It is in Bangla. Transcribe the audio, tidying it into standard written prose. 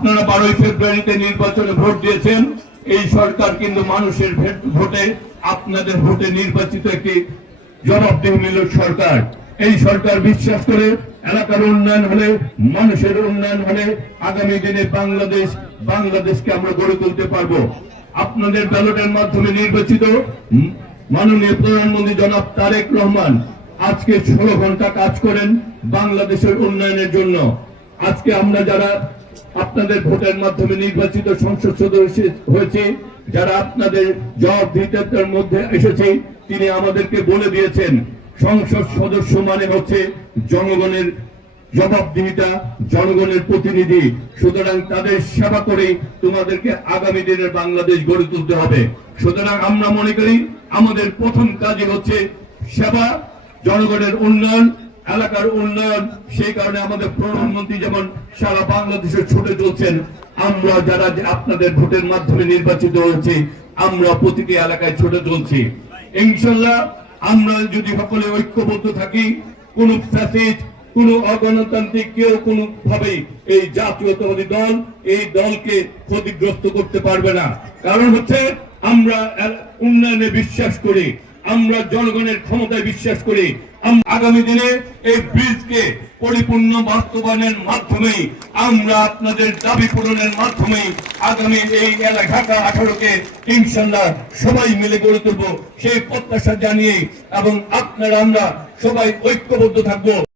আপনারা 12ই ফেব্রুয়ারিতে নির্বাচনে ভোট দিয়েছেন। এই সরকার কিন্তু মানুষের ভোটে, আপনাদের ভোটে নির্বাচিত একটি জবাবদিহিমূলক সরকার। এই সরকার বিশ্বাস করে এলাকার উন্নয়ন হলে, মানুষের উন্নয়ন হলে আগামী দিনে বাংলাদেশকে আমরা গড়ে তুলতে পারবো। আপনাদের ব্যালটের মাধ্যমে নির্বাচিত মাননীয় প্রধানমন্ত্রী জনাব তারেক রহমান আজকে 16 ঘন্টা কাজ করেন বাংলাদেশের উন্নয়নের জন্য। আজকে আমরা যারা আপনাদের ভোটের মাধ্যমে নির্বাচিত সংসদ সদস্য হয়েছে, যারা আপনাদের জবাবদিহিতার মধ্যে এসেছে, তিনি আমাদেরকে বলে দিয়েছেন সংসদ সদস্য মানে হচ্ছে জনগণের জবাবদিহিতা, জনগণের প্রতিনিধি। সুতরাং তাদের সেবা করে তোমাদেরকে আগামী দিনের বাংলাদেশ গড়ে তুলতে হবে। সুতরাং আমরা মনে করি আমাদের প্রথম কাজই হচ্ছে সেবা, জনগণের উন্নয়ন, এলাকার উন্নয়ন। সেই কারণে আমাদের প্রধানমন্ত্রী যেমন সারা বাংলাদেশে ছুটে চলছেন, আমরা যারা আপনাদের ভোটের মাধ্যমে নির্বাচিত হয়েছি, আমরা প্রতিটি এলাকায় ছুটে চলছি। ইনশাল্লাহ আমরা যদি সকলে ঐক্যবদ্ধ থাকি, কোন ফ্যাসিস্ট, কোন অগণতান্ত্রিক কেউ কোনো ভাবে এই জাতীয়তাবাদী দল এই দলকে ক্ষতিগ্রস্ত করতে পারবে না। কারণ হচ্ছে আমরা উন্নয়নে বিশ্বাস করি, আমরা জনগণের ক্ষমতায় বিশ্বাস করি। আগামী দিনে এই ব্রিজকে পরিপূর্ণ বাস্তবায়নের মাধ্যমে আমরা আপনাদের দাবি পূরণের মাধ্যমে আগামী এই ঢাকা 18কে ইনশাল্লাহ সবাই মিলে গড়ে তুলব সেই প্রত্যাশা জানিয়ে, এবং আপনারা আমরা সবাই ঐক্যবদ্ধ থাকবো।